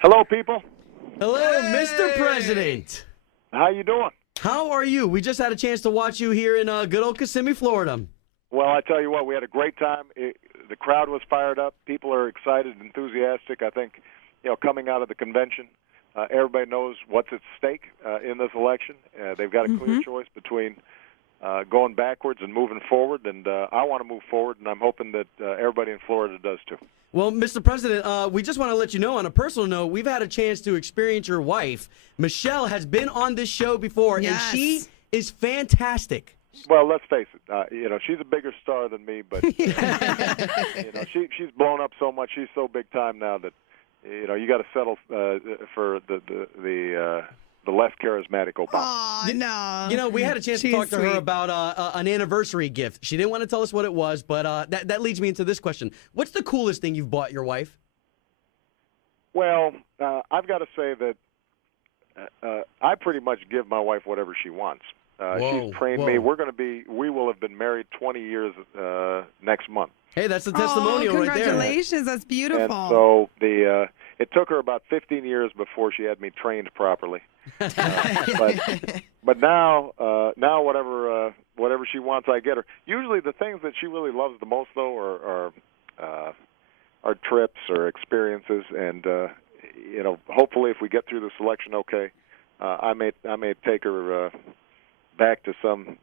Hello, people. Hello, Mr. President. How you doing? How are you? We just had a chance to watch you here in good old Kissimmee, Florida. Well, I tell you what, we had a great time. The crowd was fired up. People are excited, enthusiastic. I think, coming out of the convention, everybody knows what's at stake in this election. They've got a clear choice between going backwards and moving forward, and I want to move forward, and I'm hoping that everybody in Florida does too. Well, Mr. President, we just want to let you know on a personal note, we've had a chance to experience your wife. Michelle has been on this show before, and she is fantastic. Well, let's face it. She's a bigger star than me, but she's blown up so much. She's so big time now that you got to settle for the less charismatic Obama. Oh, no. We had a chance to talk to her about an anniversary gift. She didn't want to tell us what it was, but that leads me into this question. What's the coolest thing you've bought your wife? Well, I've got to say that I pretty much give my wife whatever she wants. She's trained me. We will have been married 20 years next month. Hey, that's a testimonial right there. Congratulations. That's beautiful. And so it took her about 15 years before she had me trained properly. But now whatever she wants, I get her. Usually the things that she really loves the most, though, are trips or experiences. And hopefully, if we get through the selection, I may take her back to some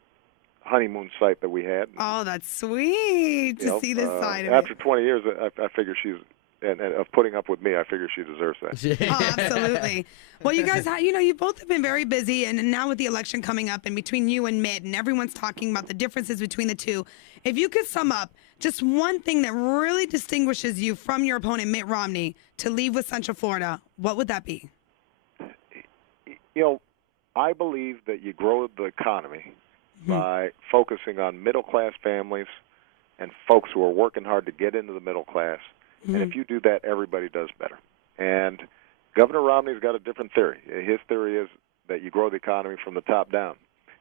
honeymoon site that we had. Oh, that's sweet to see this side of after it. 20 years, I figure she's. And of putting up with me, I figure she deserves that. Oh, absolutely. Well, you guys, you both have been very busy, and now with the election coming up, and between you and Mitt, and everyone's talking about the differences between the two, if you could sum up just one thing that really distinguishes you from your opponent, Mitt Romney, to leave with Central Florida, what would that be? I believe that you grow the economy by focusing on middle-class families and folks who are working hard to get into the middle class. And if you do that, everybody does better. And Governor Romney's got a different theory. His theory is that you grow the economy from the top down.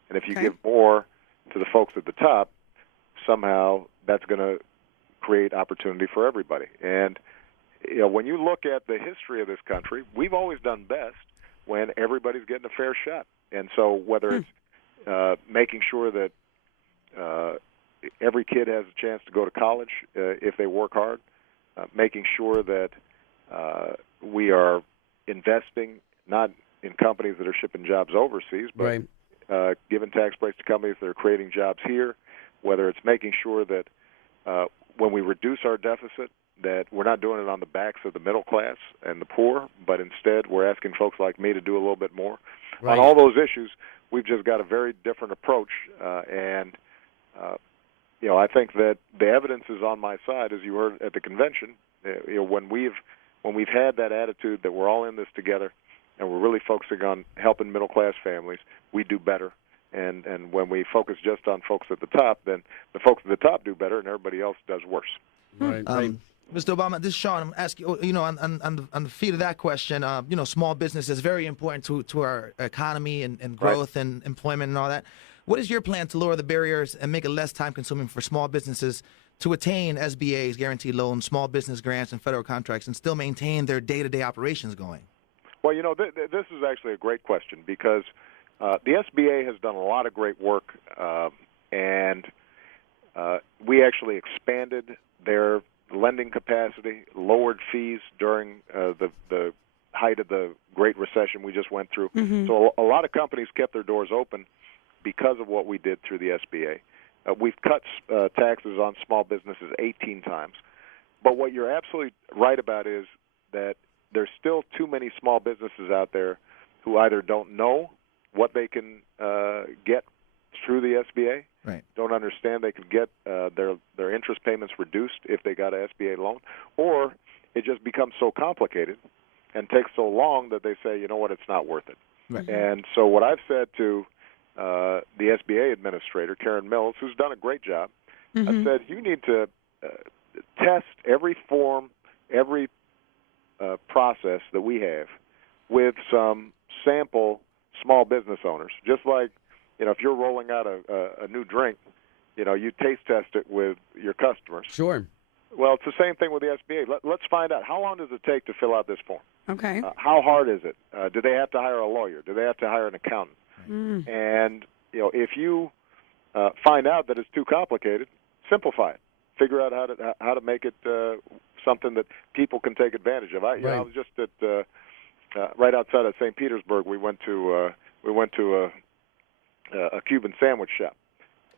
And if you give more to the folks at the top, somehow that's going to create opportunity for everybody. And when you look at the history of this country, we've always done best when everybody's getting a fair shot. And so whether it's making sure that every kid has a chance to go to college if they work hard, making sure that we are investing not in companies that are shipping jobs overseas, but giving tax breaks to companies that are creating jobs here, whether it's making sure that when we reduce our deficit, that we're not doing it on the backs of the middle class and the poor, but instead we're asking folks like me to do a little bit more. On all those issues, we've just got a very different approach, and I think that the evidence is on my side, as you heard at the convention. When we've had that attitude that we're all in this together, and we're really focusing on helping middle class families, we do better. And when we focus just on folks at the top, then the folks at the top do better, and everybody else does worse. Right. Mr. Obama, this is Sean. I'm asking you, on the feet of that question, small business is very important to our economy and growth and employment and all that. What is your plan to lower the barriers and make it less time-consuming for small businesses to attain SBA's guaranteed loans, small business grants, and federal contracts, and still maintain their day-to-day operations going? Well, this is actually a great question because the SBA has done a lot of great work, and we actually expanded their lending capacity, lowered fees during the height of the Great Recession we just went through. So a lot of companies kept their doors open because of what we did through the SBA. We've cut taxes on small businesses 18 times. But what you're absolutely right about is that there's still too many small businesses out there who either don't know what they can get through the SBA, don't understand they can get their interest payments reduced if they got an SBA loan, or it just becomes so complicated and takes so long that they say, you know what, it's not worth it. And so what I've said to the SBA administrator, Karen Mills, who's done a great job, I said, you need to test every form, every process that we have with some sample small business owners. Just like, if you're rolling out a new drink, you taste test it with your customers. Sure. Well, it's the same thing with the SBA. Let's find out, how long does it take to fill out this form? Okay. How hard is it? Do they have to hire a lawyer? Do they have to hire an accountant? And if you find out that it's too complicated, simplify it. Figure out how to make it something that people can take advantage of. I was just at right outside of St. Petersburg. We went to a Cuban sandwich shop.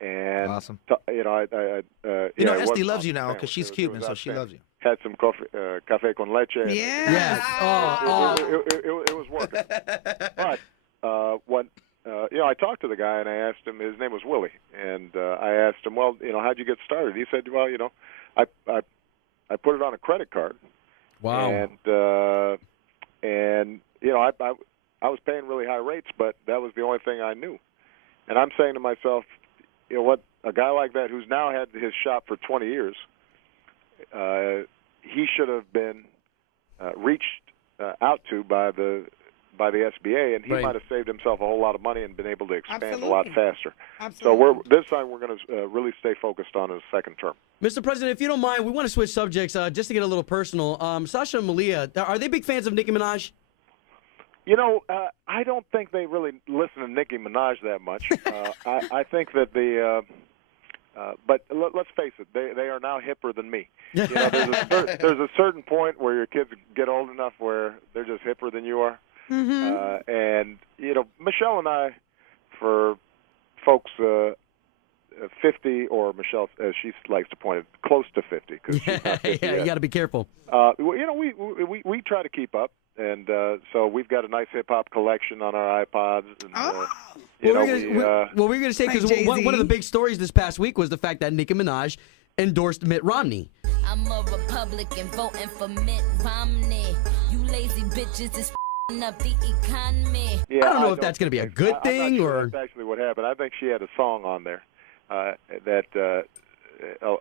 And awesome. Esty loves you now because she's Cuban, so she loves you. Had some cafe con leche. Yes. It was working. But I talked to the guy and I asked him. His name was Willie, and I asked him, well, how'd you get started? He said, well, I put it on a credit card. Wow. And I was paying really high rates, but that was the only thing I knew. And I'm saying to myself, you know what? A guy like that who's now had his shop for 20 years, he should have been reached out to by the SBA, and he might have saved himself a whole lot of money and been able to expand a lot faster. Absolutely. So this time we're going to really stay focused on his second term. Mr. President, if you don't mind, we want to switch subjects just to get a little personal. Sasha and Malia, are they big fans of Nicki Minaj? I don't think they really listen to Nicki Minaj that much. I think that but let's face it, they are now hipper than me. There's a certain point where your kids get old enough where they're just hipper than you are. Mm-hmm. And Michelle and I, for folks 50, or Michelle, as she likes to point it, close to 50, because she's not 50 you got to be careful. We try to keep up. And so we've got a nice hip-hop collection on our iPods. And, we were going to say, because one of the big stories this past week was the fact that Nicki Minaj endorsed Mitt Romney. I'm a Republican voting for Mitt Romney. You lazy bitches is up the economy. I don't know if that's going to be a good thing. I'm not sure or that's actually what happened. I think she had a song on there that a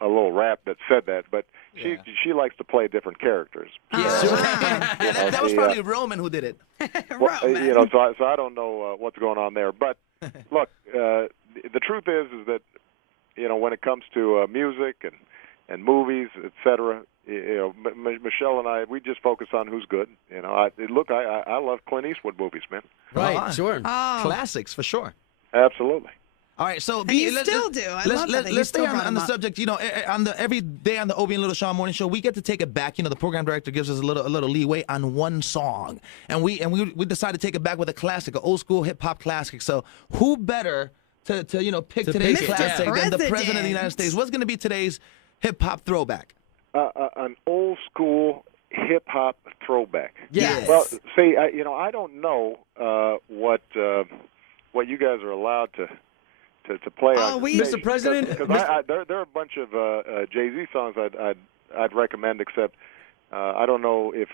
little rap that said that, but she likes to play different characters. That was probably Roman who did it. Well, so I don't know what's going on there. But look, the truth is that when it comes to music and movies, etc., Michelle and I, we just focus on who's good. I love Clint Eastwood movies, man. Right, sure. Classics for sure. Absolutely. All right, so you still do. I love that. Let's stay on the subject. Every day on the Obie and Little Sean Morning Show, we get to take it back. The program director gives us a little leeway on one song, and we decided to take it back with a classic, an old school hip hop classic. So who better to pick today's classic than the President of the United States? What's going to be today's hip hop throwback? An old school hip hop throwback. Yes. Well, see, I don't know what you guys are allowed to play on Mr. President, because there are a bunch of Jay-Z songs I'd recommend, except I don't know if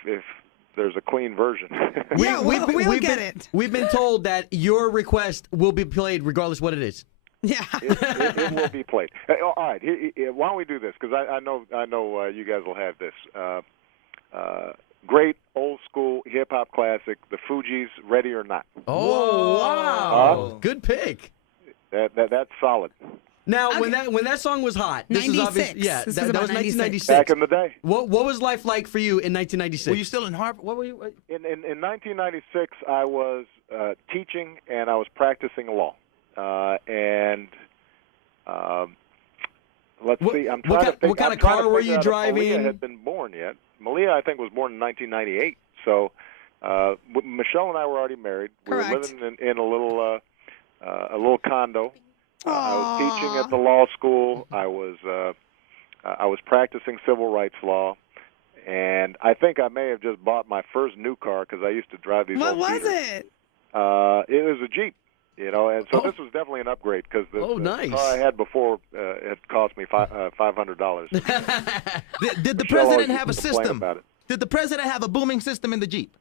there's a clean version. We'll get it. We've been told that your request will be played regardless what it is. Yeah, it will be played. All right, why don't we do this? Because I know you guys will have this. Great old school hip hop classic, the Fugees, "Ready or Not." Oh, wow! Good pick. That's solid. Now, when that song was hot, this is obvious. Yeah, that was 1996. Back in the day. What was life like for you in 1996? Were you still in Harvard? What were you? In 1996, I was teaching and I was practicing law. Let's see. I'm trying to think. What kind of car were you driving? Malia had been born yet. Malia, I think, was born in 1998. So Michelle and I were already married. Correct. We were living in a little condo. I was teaching at the law school. I was practicing civil rights law, and I think I may have just bought my first new car because I used to drive these. What old was Jeepers. It? It was a Jeep, and so this was definitely an upgrade because the car I had before had cost me $500. Did the president have a system? Did the president have a booming system in the Jeep?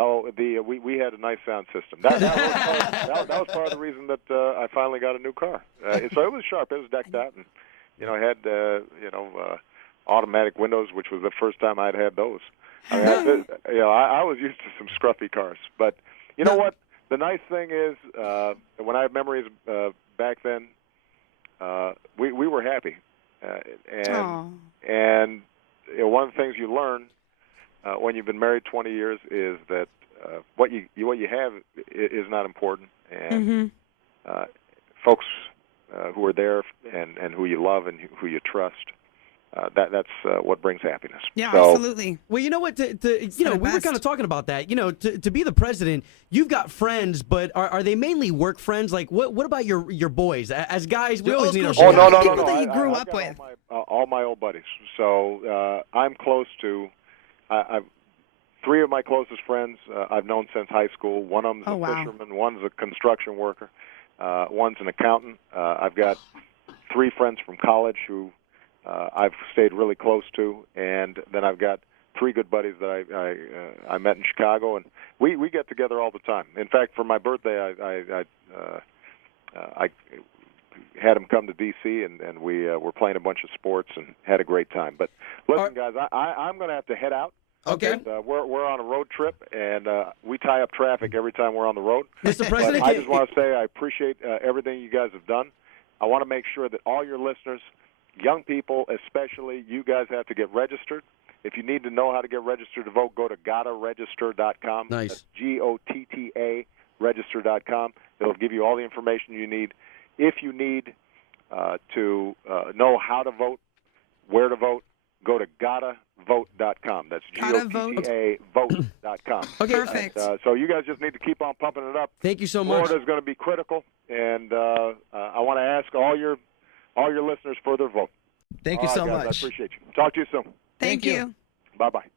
Oh, we had a nice sound system. That was part of the reason that I finally got a new car. So it was sharp. It was decked out, and it had automatic windows, which was the first time I'd had those. I was used to some scruffy cars, but you know what? The nice thing is, when I have memories back then, we were happy. Aw. And one of the things you learn when you've been married 20 years is that what you have is not important, and folks who are there and who you love and who you trust. That's what brings happiness. Yeah, So, absolutely. Well, you know what? We were kind of talking about that. To be the president, you've got friends, but are they mainly work friends? Like, what about your boys? As guys, we always need our school boys. Oh, no. People that you grew I've up got with. all my old buddies. So I'm close to. I've 3 of my closest friends I've known since high school. One of them's a fisherman. One's a construction worker. One's an accountant. I've got 3 friends from college who I've stayed really close to, and then I've got 3 good buddies that I met in Chicago, and we get together all the time. In fact, for my birthday, I had them come to D.C. and we were playing a bunch of sports and had a great time. But listen, guys, I'm going to have to head out. Okay. And, we're on a road trip, and we tie up traffic every time we're on the road. Mr. President, I just want to say I appreciate everything you guys have done. I want to make sure that all your listeners, young people especially, you guys have to get registered. If you need to know how to get registered to vote, go to GottaRegister.com. Nice. That's GOTTA Register.com. It'll give you all the information you need. If you need to know how to vote, where to vote, go to GottaVote.com. That's GOTTA Vote.com. Okay. Perfect. So you guys just need to keep on pumping it up. Thank you so much. Florida's going to be critical, and I want to ask all your listeners for their vote. Thank you so guys, much. I appreciate you. Talk to you soon. Thank you. Bye-bye.